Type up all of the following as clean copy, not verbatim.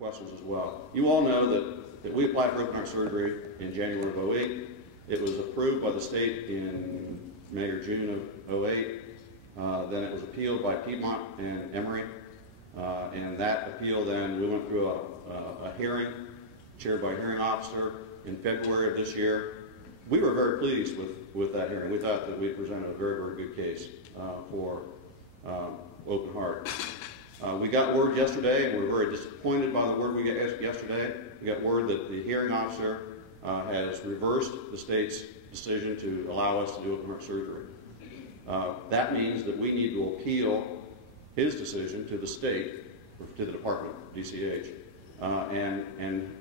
questions as well. You all know that we applied for open heart surgery in January of 08. It was approved by the state in May or June of 08. Then it was appealed by Piedmont and Emory. And that appeal then, we went through a hearing chaired by a hearing officer in February of this year. We were very pleased with that hearing. We thought that we presented a very, very good case for open heart. We got word yesterday, and we're very disappointed by the word we got yesterday. We got word that the hearing officer has reversed the state's decision to allow us to do open heart surgery. That means that we need to appeal his decision to the state, or to the department, DCH, and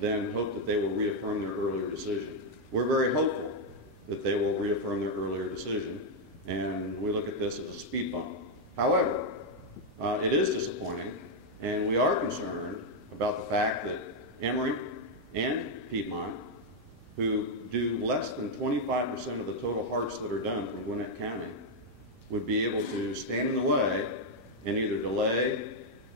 then hope that they will reaffirm their earlier decision. We're very hopeful that they will reaffirm their earlier decision, and we look at this as a speed bump. However, it is disappointing, and we are concerned about the fact that Emory and Piedmont, who do less than 25% of the total hearts that are done from Gwinnett County, would be able to stand in the way and either delay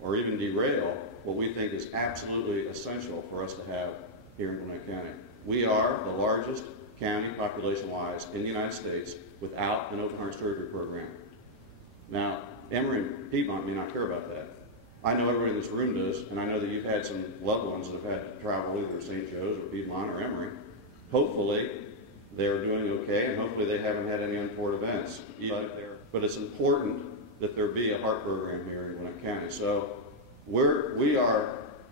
or even derail what we think is absolutely essential for us to have here in Gwinnett County. We are the largest county population-wise in the United States without an open heart surgery program. Now, Emory and Piedmont may not care about that. I know everybody in this room does, and I know that you've had some loved ones that have had to travel either to St. Joe's or Piedmont or Emory. Hopefully, they're doing okay, and hopefully they haven't had any untoward events. But it's important that there be a heart program here in Gwinnett County. So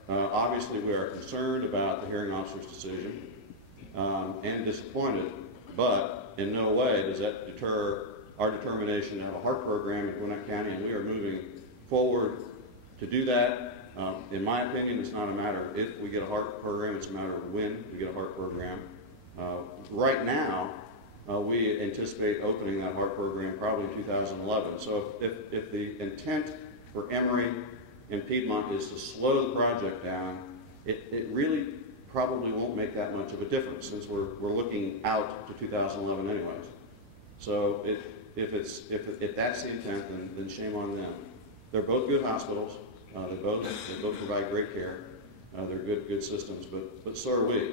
obviously we are concerned about the hearing officer's decision and disappointed, but in no way does that deter our determination to have a heart program in Gwinnett County, and we are moving forward to do that. In my opinion, it's not a matter of if we get a heart program, it's a matter of when we get a heart program. Right now, we anticipate opening that heart program probably in 2011. So if the intent for Emory and Piedmont is to slow the project down, it really probably won't make that much of a difference since we're looking out to 2011 anyways. So if that's the intent, then shame on them. They're both good hospitals. They both provide great care. They're good systems, but so are we.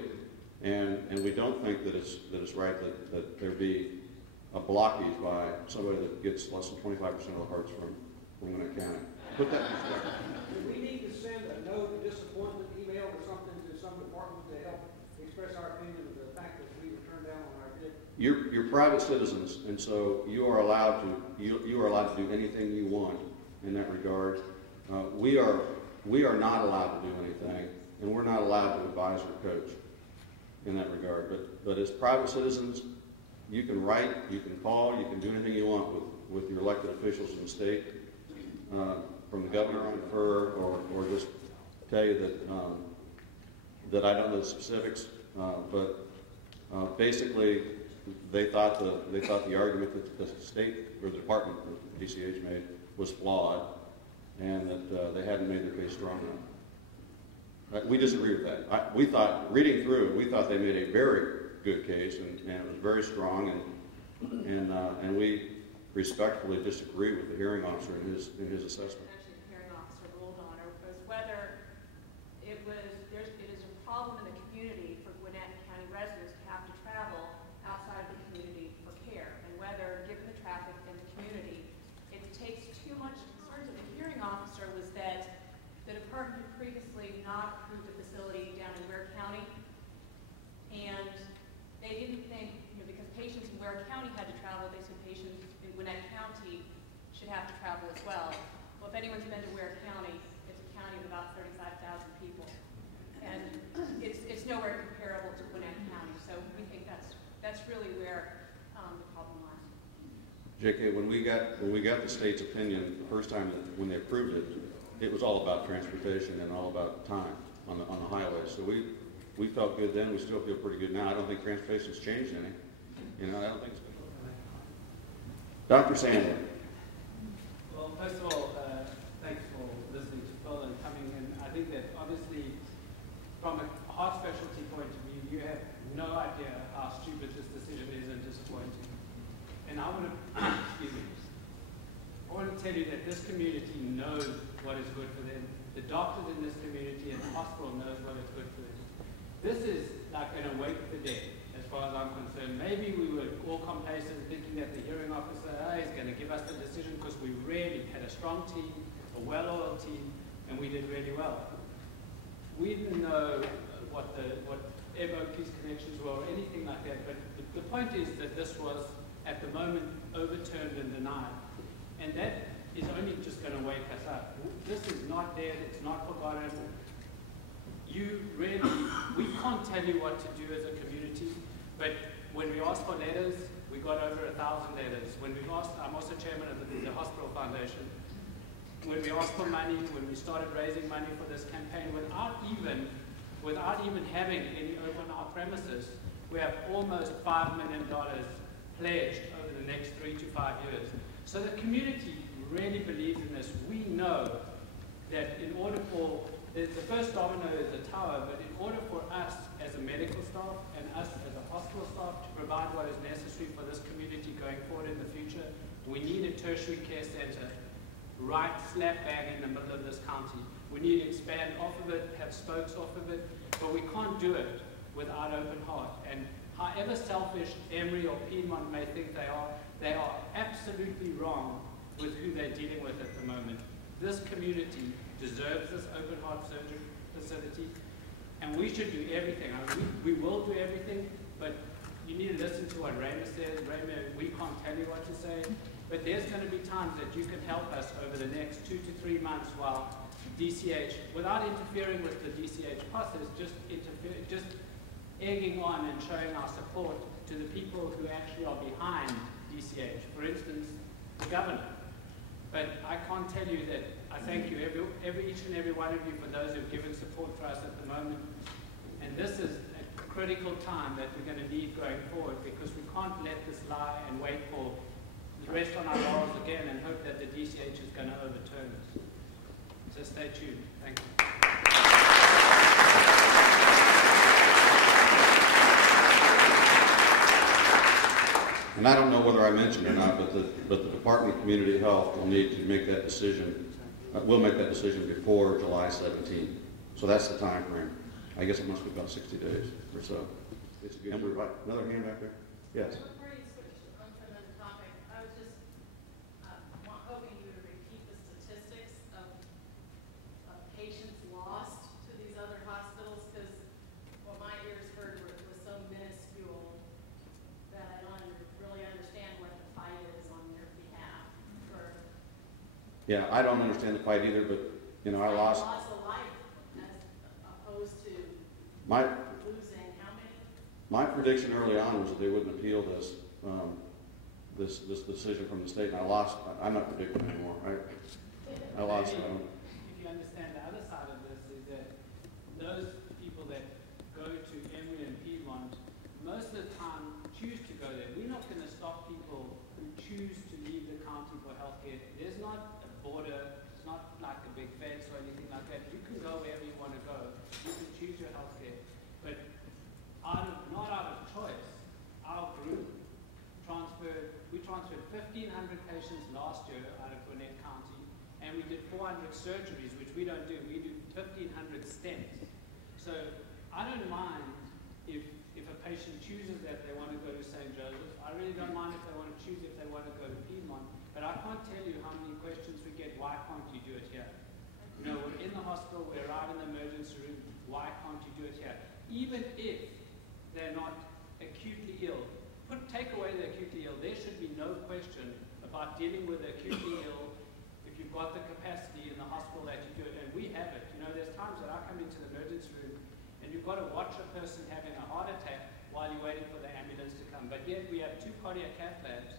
And we don't think that it's right that there be a blockage by somebody that gets less than 25% of the hearts from Gwinnett County. Put that in perspective. Do we need to send a note, a disappointment email or something to some department to help express our opinion of the fact that we were turned down on our bid? You're private citizens, and so you are allowed to do anything you want in that regard. We are not allowed to do anything, and we're not allowed to advise or coach in that regard. But as private citizens, you can write, you can call, you can do anything you want with your elected officials in the state, from the governor on confer, or just tell you that I don't know the specifics. But basically, they thought the argument that the state or the department, or DCH made, was flawed, and that they hadn't made their case strong enough. We disagree with that. We thought, reading through, we thought they made a very good case, and it was very strong, and we respectfully disagree with the hearing officer in his assessment. Actually, the hearing officer ruled on it was whether it is a problem in the community for Gwinnett County residents to have to travel outside of the community for care, and whether, given the traffic in the community, it takes too much concern. So the hearing officer was that the department had previously not approved a facility down in Ware County, and they didn't think, because patients in Ware County had to travel, they said patients in Gwinnett County should have to travel as well. Well, if anyone's been to Ware County, it's a county of about 35,000 people, and it's nowhere comparable to Gwinnett County. So we think that's really where the problem lies. JK, when we got the state's opinion the first time when they approved it, it was all about transportation and all about time on the highway. So we felt good then. We still feel pretty good now. I don't think transportation's changed any. I don't think so. Dr. Sandler. Well, first of all, thanks for listening to Phil and coming in. I think that obviously, from a heart specialty point of view, you have no idea how stupid this decision is and disappointing. And I want to, excuse me, I want to tell you that this community knows what is good for them. The doctors in this community and the hospital knows what is good for them. This is like an awake the dead, as far as I'm concerned. Maybe we were all complacent thinking that the hearing officer is going to give us the decision because we really had a strong team, a well-oiled team, and we did really well. We didn't know what Oakley's connections were or anything like that, but the point is that this was, at the moment, overturned and denied. And that is only just going to wake us up. This is not dead, it's not forgotten. We can't tell you what to do as a community, but when we asked for letters, we got over 1,000 letters. When we asked, I'm also chairman of the Hospital Foundation. When we asked for money, when we started raising money for this campaign, without even having any open our premises, we have almost $5 million pledged over the next 3 to 5 years. So the community really believes in this. We know that in order for, the first domino is the tower, but in order for us as a medical staff and us as a hospital staff to provide what is necessary for this community going forward in the future, we need a tertiary care center right slap bang in the middle of this county. We need to expand off of it, have spokes off of it, but we can't do it without open heart. And however selfish Emory or Piedmont may think they are absolutely wrong with who they're dealing with at the moment. This community deserves this open heart surgery facility, and we should do everything. I mean, we will do everything, but you need to listen to what Raymond says. Raymond, we can't tell you what to say, but there's going to be times that you can help us over the next 2 to 3 months while DCH, without interfering with the DCH process, just egging on and showing our support to the people who actually are behind DCH. For instance, the governor. But I can't tell you that I thank you, each and every one of you, for those who've given support for us at the moment. And this is a critical time that we're going to need going forward, because we can't let this lie and wait for the rest on our laurels again and hope that the DCH is going to overturn us. So stay tuned. Thank you. And I don't know whether I mentioned or not, but the Department of Community Health will need to make that decision. We'll make that decision before July 17th. So that's the time frame. I guess it must be about 60 days or so. It's a good. Another hand back there? Yes. Before you switch on to another topic, I was just hoping you would repeat the statistics of patients lost to these other hospitals, because what my ears heard was so minuscule that I don't really understand what the fight is on your behalf. Yeah, I don't understand the fight either, but you know, I lost a life as opposed to my losing how many? My prediction early on was that they wouldn't appeal this decision from the state, and I lost. I'm not predicting anymore. I lost. If you understand the other side of this, is that those people that go to Emory and Piedmont most of the time choose to go there. We're not going to stop people who choose to leave the county for healthcare. There's not a border. It's not like a big fence or anything like that. You can go wherever you want to go. You can choose your healthcare. But not out of choice, our group we transferred 1,500 patients last year out of Gwinnett County, and we did 400 surgeries, which we don't do. We do 1,500 stents. So I don't mind if a patient chooses that they want to go to St. Joseph's. I really don't mind if they want to choose if they want to go to Piedmont. But I can't tell you how many questions we get, why can't you do it here? You know, we're in the hospital, we're out in the emergency room, why can't you do it here? Even if they're not acutely ill, take away the acutely ill, there should be no question about dealing with the acutely ill if you've got the capacity in the hospital that you do it, and we have it. You know, there's times that I come into the emergency room and you've got to watch a person having a heart attack while you're waiting for the ambulance to come. But yet we have 2 cardiac cath labs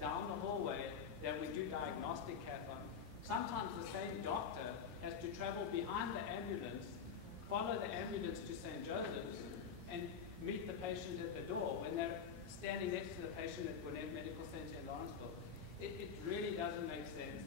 down the hallway that we do diagnostic cath on. Sometimes the same doctor has to travel behind the ambulance, follow the ambulance to St. Joseph's, and meet the patient at the door when they're standing next to the patient at Gwinnett Medical Center in Lawrenceville. It really doesn't make sense.